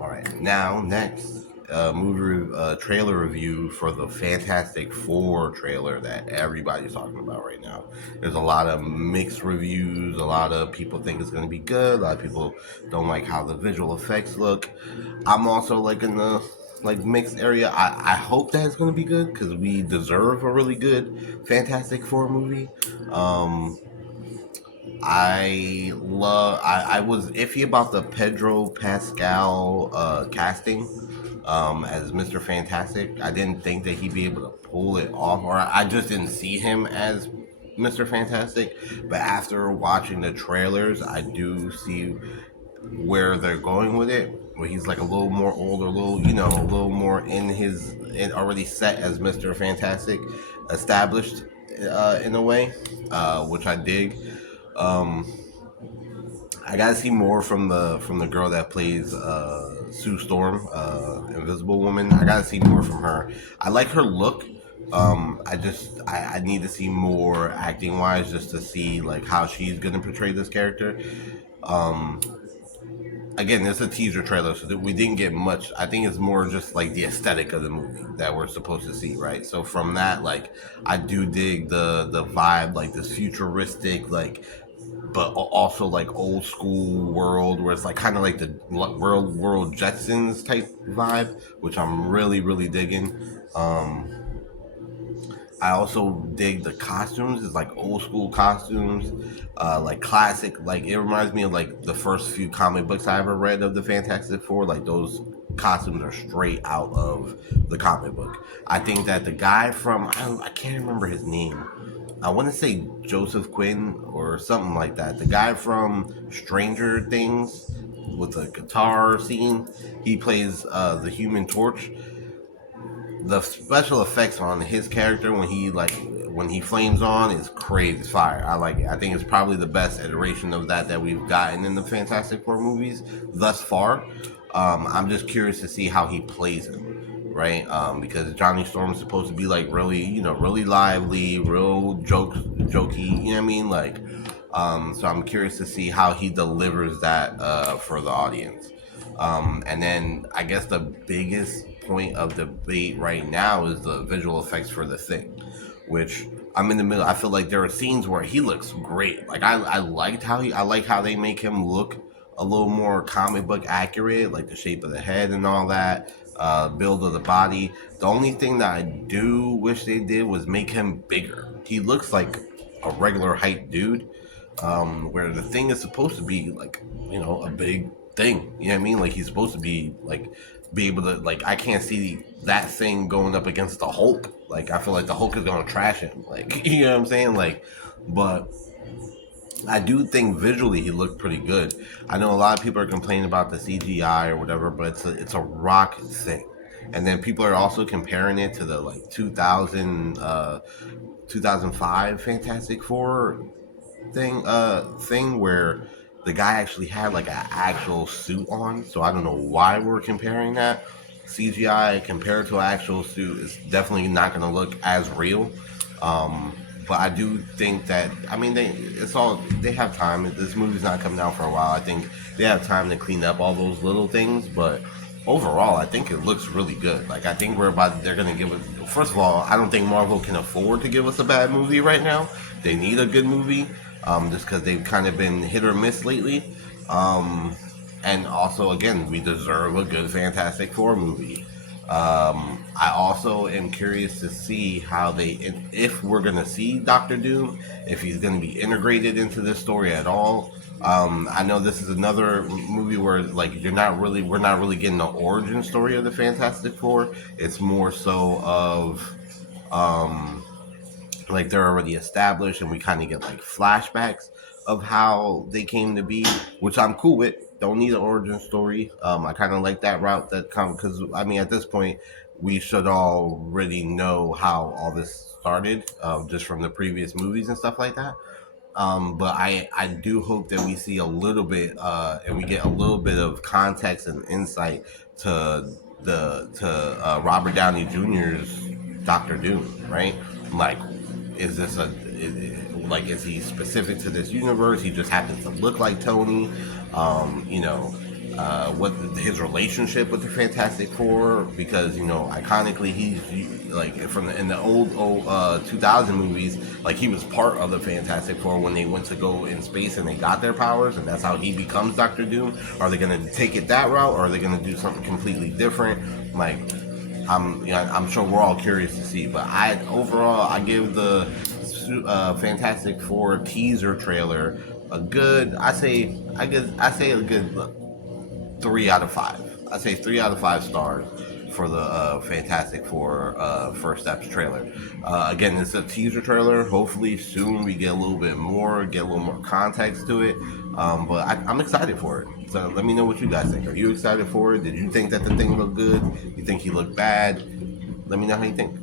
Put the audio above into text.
All right, now next trailer review for the Fantastic Four trailer that everybody's talking about right now. There's a lot of mixed reviews. A lot of people think it's going to be good. A lot of people don't like how the visual effects look. I'm also like in the mixed area. I hope that it's going to be good because we deserve a really good Fantastic Four movie. Um, I was iffy about the Pedro Pascal casting as Mr. Fantastic. I didn't think that he'd be able to pull it off, or I just didn't see him as Mr. Fantastic. But after watching the trailers, I do see where they're going with it. Where he's like a little more older, a little more already set as Mr. Fantastic, established in a way, which I dig. Um, I gotta see more from the girl that plays Sue Storm, Invisible Woman. I gotta see more from her. I like her look. I need to see more acting wise just to see like how she's gonna portray this character. Um, Again, it's a teaser trailer, so we didn't get much. I think it's more just like the aesthetic of the movie that we're supposed to see, right? So from that, like, I do dig the vibe, like this futuristic, like, but also like old school world where it's like kind of like the world Jetsons type vibe, which I'm really digging. Um, I also dig the costumes. It's like old school costumes, like classic. Like it reminds me of like the first few comic books I ever read of the Fantastic Four. Like those costumes are straight out of the comic book. I think that the guy from I can't remember his name. I want to say Joseph Quinn or something like that. The guy from Stranger Things with the guitar scene. He plays the Human Torch. The special effects on his character when he flames on is crazy fire. I like it. I think it's probably the best iteration of that we've gotten in the Fantastic Four movies thus far. I'm just curious to see how he plays him, right? Because Johnny Storm is supposed to be like really, really lively, real jokey. You know what I mean? Like, so I'm curious to see how he delivers that for the audience. And then I guess the biggest point of debate right now is the visual effects for the thing, which I'm in the middle. I feel like there are scenes where he looks great. Like I like how they make him look a little more comic book accurate, like the shape of the head and all that, build of the body. The only thing that I do wish they did was make him bigger. He looks like a regular height dude, where the thing is supposed to be like a big thing. You know what I mean? Like he's supposed to be like be able to like I can't see that thing going up against the Hulk. Like I feel like the Hulk is gonna trash him. Like you know what I'm saying? Like, but I do think visually he looked pretty good. I know a lot of people are complaining about the CGI or whatever, but it's a rock thing. And then people are also comparing it to the like 2005 Fantastic Four thing where the guy actually had like an actual suit on. So I don't know why we're comparing that. CGI compared to an actual suit is definitely not going to look as real. But I do think that they have time. This movie's not coming out for a while. I think they have time to clean up all those little things, but overall, I think it looks really good. Like I think they're gonna give us. First of all, I don't think Marvel can afford to give us a bad movie right now. They need a good movie, just because they've kind of been hit or miss lately. Um, and also, again, we deserve a good Fantastic Four movie. I also am curious to see how if we're gonna see Doctor Doom, if he's gonna be integrated into this story at all. I know this is another movie where like we're not really getting the origin story of the Fantastic Four. It's more so of um, like they're already established, and we kind of get like flashbacks of how they came to be, which I'm cool with. Don't need an origin story. I kind of like that route that come because I mean at this point we should already know how all this started, just from the previous movies and stuff like that. But I do hope that we see a little bit, and we get a little bit of context and insight to Robert Downey Jr.'s Doctor Doom, right? Like, is this is he specific to this universe? He just happens to look like Tony, um, you know. what his relationship with the Fantastic Four, because iconically he's like from in the old 2000 movies, like he was part of the Fantastic Four when they went to go in space and they got their powers, and that's how he becomes Doctor Doom. Are they going to take it that route, or are they going to do something completely different? Like I'm sure we're all curious to see, but I give the Fantastic Four teaser trailer a good. I say a good 3 out of 5. I say 3 out of 5 stars for the Fantastic Four First Steps trailer. Again, it's a teaser trailer. Hopefully, soon we get a little bit more, get a little more context to it. But I'm excited for it. So let me know what you guys think. Are you excited for it? Did you think that the thing looked good? You think he looked bad? Let me know how you think.